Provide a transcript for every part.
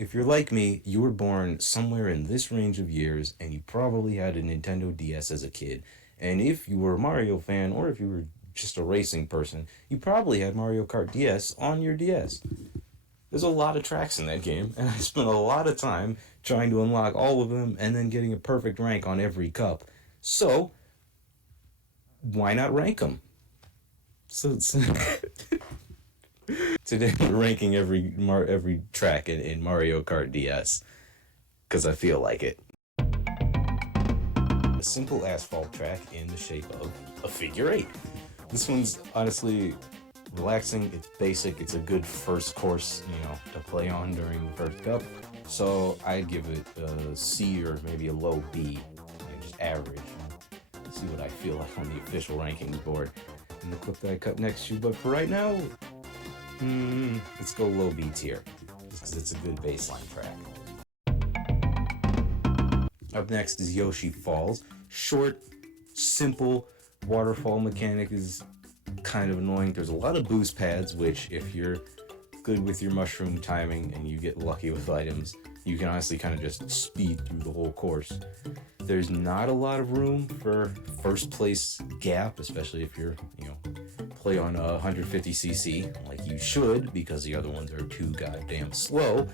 If you're like me, you were born somewhere in this range of years, and you probably had a Nintendo DS as a kid. And if you were a Mario fan, or if you were just a racing person, you probably had Mario Kart DS on your DS. There's a lot of tracks in that game, and I spent a lot of time trying to unlock all of them and then getting a perfect rank on every cup. So, why not rank them? So today we're ranking every track in Mario Kart DS because I feel like it. A simple asphalt track in the shape of a figure eight. This one's honestly relaxing. It's basic. It's a good first course, to play on during the first cup. So I'd give it a C or maybe a low B, just average. See what I feel like on the official rankings board in the clip that I cut next to. But for right now, let's go low B tier, just because it's a good baseline track. Up next is Yoshi Falls. Short, simple waterfall mechanic is kind of annoying. There's a lot of boost pads, which if you're good with your mushroom timing and you get lucky with items, you can honestly kind of just speed through the whole course. There's not a lot of room for first place gap, especially if you're, play on a 150cc like you should, because the other ones are too goddamn slow.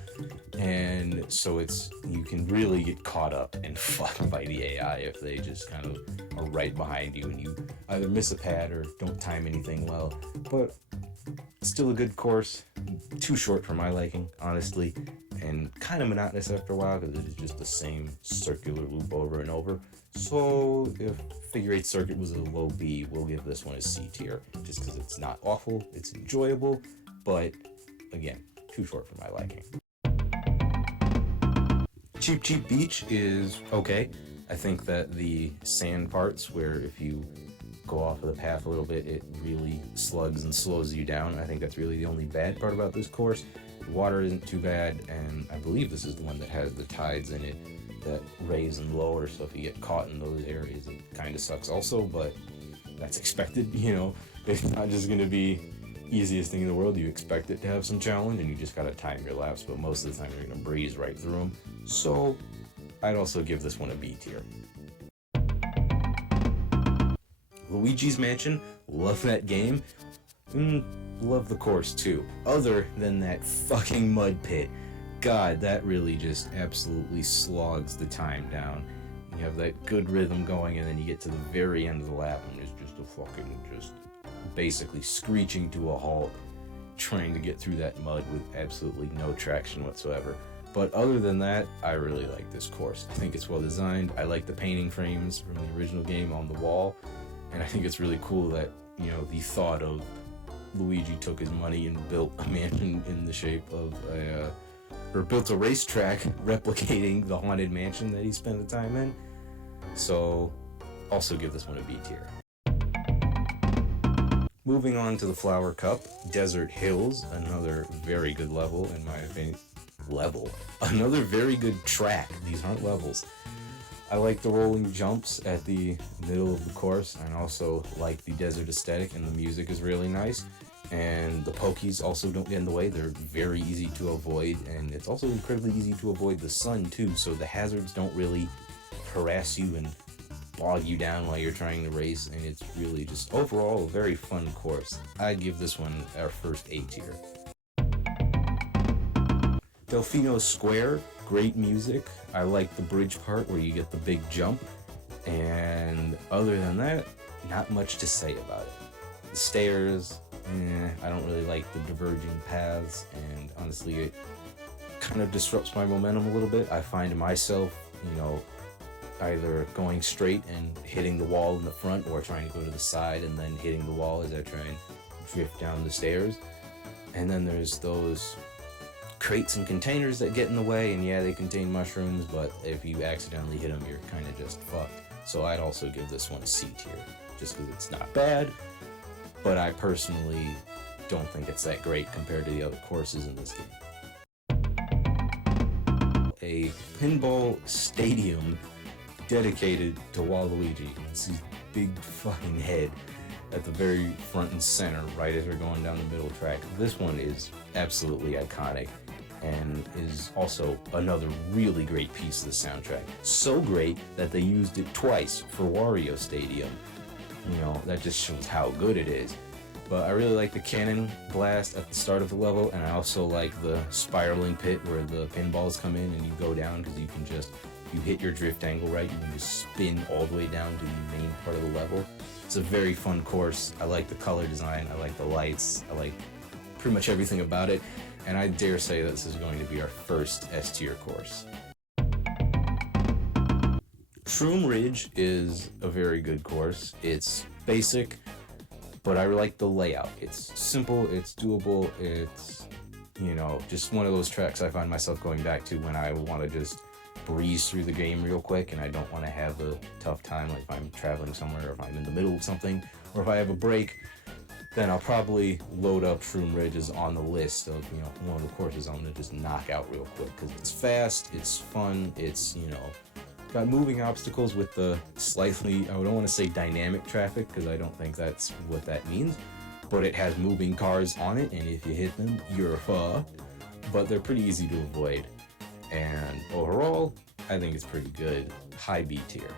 And so you can really get caught up and fucked by the AI if they just kind of are right behind you and you either miss a pad or don't time anything well. But still a good course, too short for my liking, honestly, and kind of monotonous after a while because it's just the same circular loop over and over. So if figure eight circuit was a low B, we'll give this one a C tier, just because it's not awful, it's enjoyable, but again, too short for my liking. Cheap Cheap Beach is okay. I think that the sand parts, where if you go off of the path a little bit, it really slugs and slows you down. I think that's really the only bad part about this course. The water isn't too bad, and I believe this is the one that has the tides in it that raise and lower, so if you get caught in those areas, it kind of sucks also, but that's expected. It's not just going to be easiest thing in the world. You expect it to have some challenge, and you just got to time your laps, but most of the time you're going to breeze right through them. So I'd also give this one a B tier. Luigi's Mansion, love that game. Love the course too, other than that fucking mud pit. God, that really just absolutely slogs the time down. You have that good rhythm going, and then you get to the very end of the lap, and it's just a fucking, just basically screeching to a halt, trying to get through that mud with absolutely no traction whatsoever. But other than that, I really like this course. I think it's well designed. I like the painting frames from the original game on the wall, and I think it's really cool that, the thought of Luigi took his money and built a mansion in the shape of built a racetrack replicating the haunted mansion that he spent the time in. So, also give this one a B tier. Moving on to the Flower Cup, Desert Hills, another very good level in my opinion. Another very good track. These aren't levels. I like the rolling jumps at the middle of the course, and also like the desert aesthetic, and the music is really nice. And the pokies also don't get in the way. They're very easy to avoid, and it's also incredibly easy to avoid the sun too, so the hazards don't really harass you and bog you down while you're trying to race, and it's really just overall a very fun course. I'd give this one our first A tier. Delfino Square, great music. I like the bridge part where you get the big jump, and other than that, not much to say about it. The stairs, I don't really like the diverging paths, and honestly, it kind of disrupts my momentum a little bit. I find myself, either going straight and hitting the wall in the front, or trying to go to the side and then hitting the wall as I try and drift down the stairs. And then there's those crates and containers that get in the way, and yeah, they contain mushrooms, but if you accidentally hit them, you're kind of just fucked. So I'd also give this one a C tier, just because it's not bad, but I personally don't think it's that great compared to the other courses in this game. A pinball stadium dedicated to Waluigi. It's his big fucking head at the very front and center, right as we're going down the middle track. This one is absolutely iconic, and is also another really great piece of the soundtrack. So great that they used it twice for Wario Stadium. You know, that just shows how good it is. But I really like the cannon blast at the start of the level, and I also like the spiraling pit where the pinballs come in and you go down, because you can just, if you hit your drift angle right, you can just spin all the way down to the main part of the level. It's a very fun course. I like the color design, I like the lights, I like pretty much everything about it, and I dare say that this is going to be our first S-tier course. Shroom Ridge is a very good course. It's basic, but I like the layout. It's simple, it's doable, it's, you know, just one of those tracks I find myself going back to when I want to just breeze through the game real quick and I don't want to have a tough time, like if I'm traveling somewhere or if I'm in the middle of something or if I have a break. Then I'll probably load up Shroom Ridge as on the list of, you know, one of the courses I'm gonna just knock out real quick, because it's fast, it's fun, it's, you know, got moving obstacles with the slightly, I don't want to say dynamic traffic, because I don't think that's what that means, but it has moving cars on it, and if you hit them, you're fucked. But they're pretty easy to avoid, and overall, I think it's pretty good. High B tier.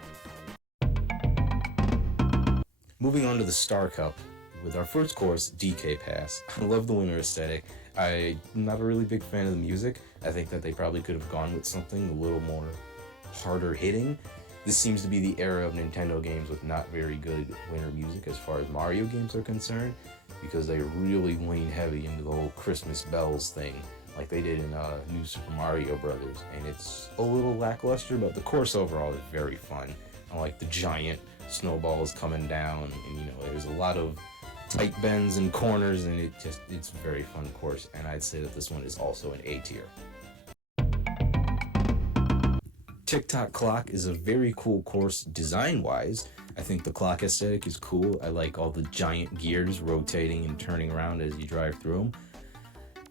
Moving on to the Star Cup. With our first course, DK Pass. I love the winter aesthetic. I'm not a really big fan of the music. I think that they probably could have gone with something a little more harder hitting. This seems to be the era of Nintendo games with not very good winter music as far as Mario games are concerned, because they really lean heavy into the whole Christmas bells thing, like they did in New Super Mario Brothers, and it's a little lackluster, but the course overall is very fun. I like the giant snowballs coming down, and you know, there's a lot of tight bends and corners, and it's a very fun course, and I'd say that this one is also an A tier. Tick-Tock Clock is a very cool course design-wise. I think the clock aesthetic is cool. I like all the giant gears rotating and turning around as you drive through them.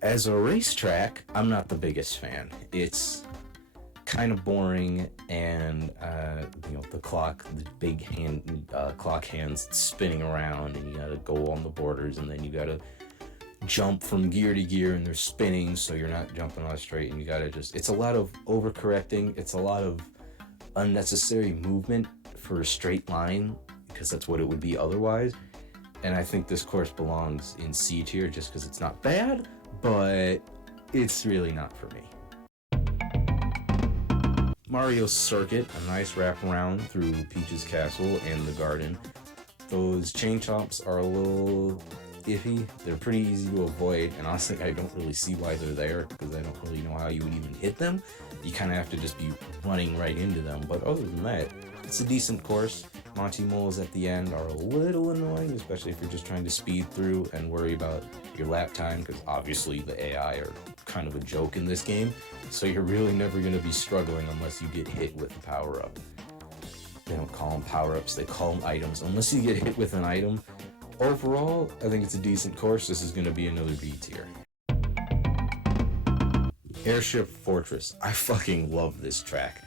As a racetrack, I'm not the biggest fan. It's kind of boring, and you know, the clock, the big clock hands spinning around, and you gotta go on the borders, and then you gotta jump from gear to gear, and they're spinning, so you're not jumping on straight, and you gotta just, it's a lot of overcorrecting, it's a lot of unnecessary movement for a straight line, because that's what it would be otherwise. And I think this course belongs in C tier just because it's not bad, but it's really not for me. Mario Circuit, a nice wraparound through Peach's Castle and the garden. Those chain chomps are a little iffy. They're pretty easy to avoid, and honestly, I don't really see why they're there, because I don't really know how you would even hit them. You kind of have to just be running right into them, but other than that, it's a decent course. Monty Moles at the end are a little annoying, especially if you're just trying to speed through and worry about your lap time, because obviously the AI are kind of a joke in this game, so you're really never going to be struggling unless you get hit with a power-up. They don't call them power-ups, they call them items. Unless you get hit with an item, overall, I think it's a decent course. This is going to be another B tier. Airship Fortress. I fucking love this track.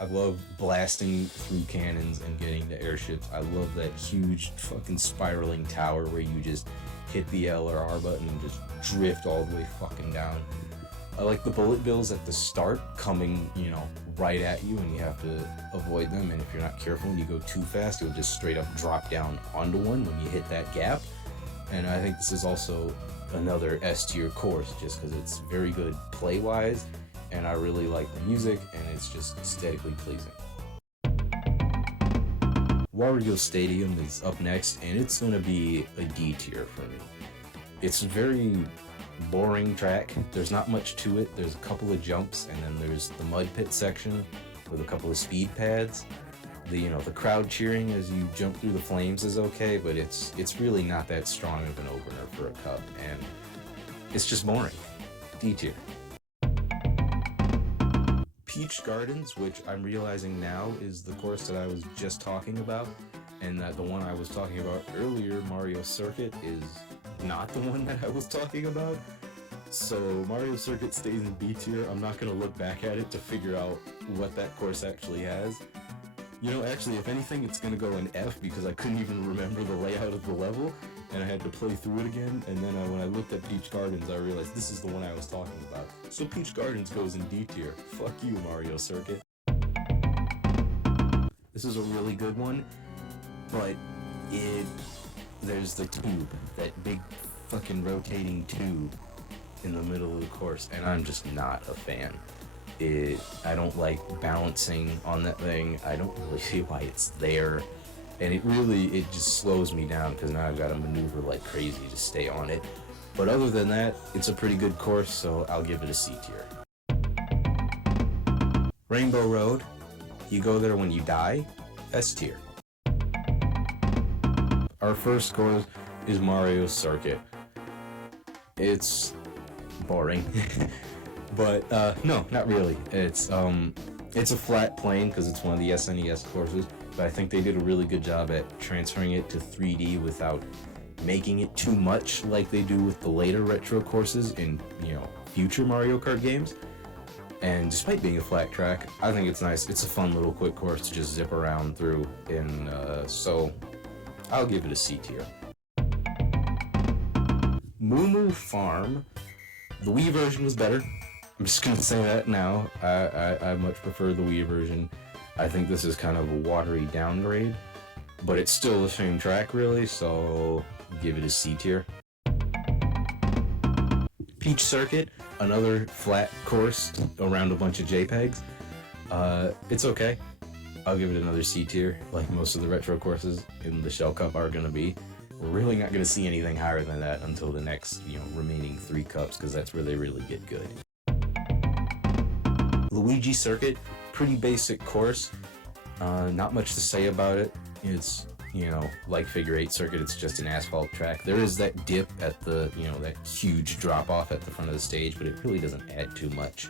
I love blasting through cannons and getting to airships. I love that huge fucking spiraling tower where you just hit the L or R button and just drift all the way fucking down. I like the bullet bills at the start coming, you know, right at you, and you have to avoid them, and if you're not careful and you go too fast, you'll just straight up drop down onto one when you hit that gap. And I think this is also another S tier course just because it's very good play-wise, and I really like the music, and it's just aesthetically pleasing. Wario Stadium is up next, and it's going to be a D tier for me. It's a very boring track. There's not much to it. There's a couple of jumps, and then there's the mud pit section with a couple of speed pads. The crowd cheering as you jump through the flames is okay, but it's really not that strong of an opener for a cup, and it's just boring. D tier. Peach Gardens, which I'm realizing now is the course that I was just talking about, and that the one I was talking about earlier, Mario Circuit, is not the one that I was talking about. So Mario Circuit stays in B tier. I'm not going to look back at it to figure out what that course actually has. Actually, if anything, it's going to go in F because I couldn't even remember the layout of the level, and I had to play through it again. And then when I looked at Peach Gardens, I realized this is the one I was talking about. So Peach Gardens goes in D tier. Fuck you, Mario Circuit. This is a really good one, but there's the tube, that big fucking rotating tube in the middle of the course, and I'm just not a fan. I don't like balancing on that thing. I don't really see why it's there, and it just slows me down because now I've got to maneuver like crazy to stay on it. But other than that, it's a pretty good course, so I'll give it a C tier. Rainbow Road, you go there when you die, S tier. Our first course is Mario Circuit. It's boring. But no, not really. It's a flat plane because it's one of the SNES courses, but I think they did a really good job at transferring it to 3D without making it too much like they do with the later retro courses in, future Mario Kart games. And despite being a flat track, I think it's nice. It's a fun little quick course to just zip around through, and so I'll give it a C tier. Moo Moo Farm, the Wii version was better. I'm just gonna say that now. I much prefer the Wii version. I think this is kind of a watery downgrade, but it's still the same track really, so give it a C tier. Peach Circuit, another flat course around a bunch of JPEGs. It's okay. I'll give it another C tier, like most of the retro courses in the Shell Cup are gonna be. We're really not gonna see anything higher than that until the next, remaining 3 cups, because that's where they really get good. Luigi Circuit, pretty basic course. Not much to say about it. It's, like Figure 8 Circuit, it's just an asphalt track. There is that dip at the, that huge drop off at the front of the stage, but it really doesn't add too much.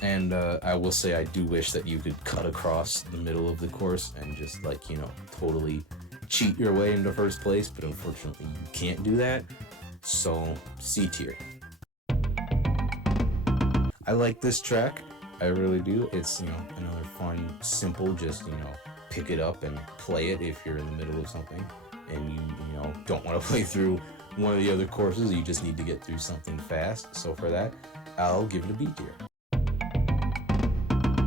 And I will say I do wish that you could cut across the middle of the course and just totally cheat your way into first place, but unfortunately you can't do that. So C tier. I like this track. I really do. It's, another fun, simple, just, pick it up and play it if you're in the middle of something and you don't want to play through one of the other courses. You just need to get through something fast. So for that, I'll give it a B tier.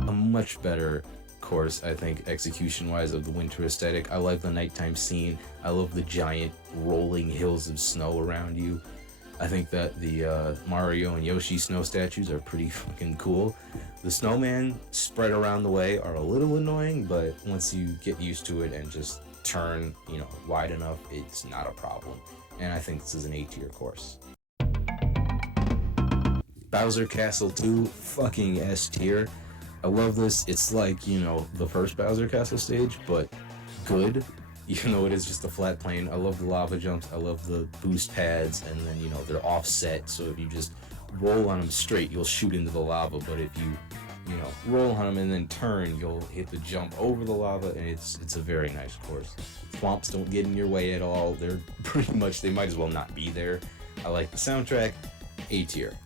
A much better course, I think, execution-wise, of the winter aesthetic. I like the nighttime scene. I love the giant rolling hills of snow around you. I think that the Mario and Yoshi snow statues are pretty fucking cool. The snowman spread around the way are a little annoying, but once you get used to it and just turn, wide enough, it's not a problem. And I think this is an A tier course. Bowser Castle 2, fucking S tier. I love this. It's like, the first Bowser Castle stage, but good. Even though it is just a flat plane. I love the lava jumps. I love the boost pads, and then, they're offset, so if you just roll on them straight, you'll shoot into the lava, but if you, roll on them and then turn, you'll hit the jump over the lava, and it's a very nice course. Swamps don't get in your way at all. They're pretty much, they might as well not be there. I like the soundtrack. A tier.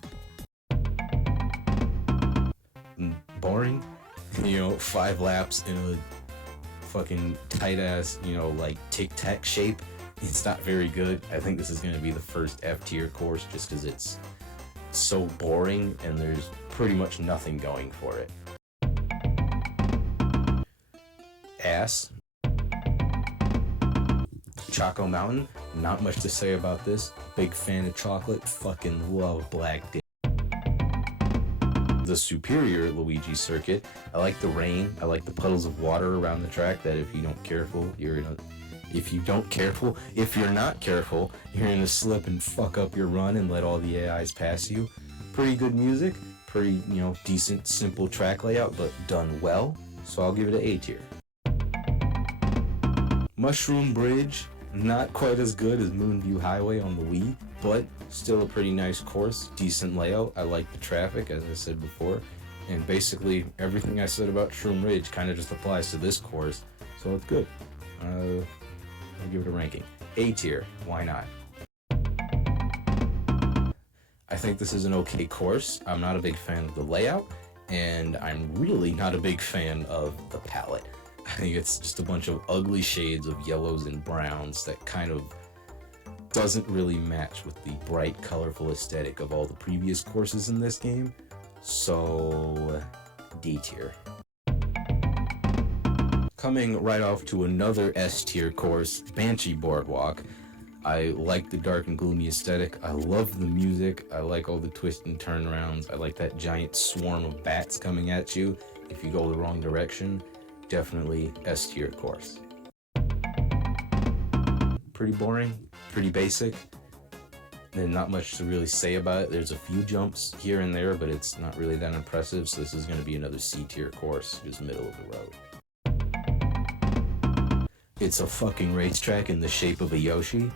Boring. 5 laps in a fucking tight ass, tic-tac shape. It's not very good. I think this is going to be the first F tier course just because it's so boring and there's pretty much nothing going for it. Ass. Choco Mountain. Not much to say about this. Big fan of chocolate. Fucking love black dick. The superior Luigi Circuit. I like the rain. I like the puddles of water around the track that if you're not careful, you're gonna slip and fuck up your run and let all the AIs pass you. Pretty good music, pretty, decent, simple track layout, but done well. So I'll give it an A tier. Mushroom Bridge, not quite as good as Moonview Highway on the Wii, but still a pretty nice course, decent layout. I like the traffic, as I said before, and basically everything I said about Shroom Ridge kind of just applies to this course, so it's good. I'll give it a ranking. A tier, why not? I think this is an okay course. I'm not a big fan of the layout, and I'm really not a big fan of the palette. I think it's just a bunch of ugly shades of yellows and browns that kind of doesn't really match with the bright, colorful aesthetic of all the previous courses in this game. So, D tier. Coming right off to another S tier course, Banshee Boardwalk. I like the dark and gloomy aesthetic. I love the music. I like all the twists and turnarounds. I like that giant swarm of bats coming at you if you go the wrong direction. Definitely S tier course. Pretty boring, pretty basic. There's not much to really say about it. There's a few jumps here and there, but it's not really that impressive. So this is going to be another C tier course, just middle of the road. It's a fucking racetrack in the shape of a Yoshi.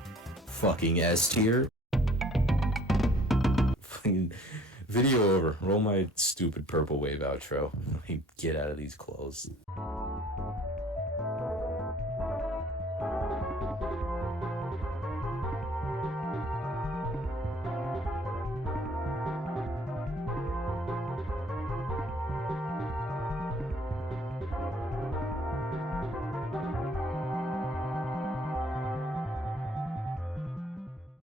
Fucking S tier. Fucking video over. Roll my stupid purple wave outro. Let me get out of these clothes.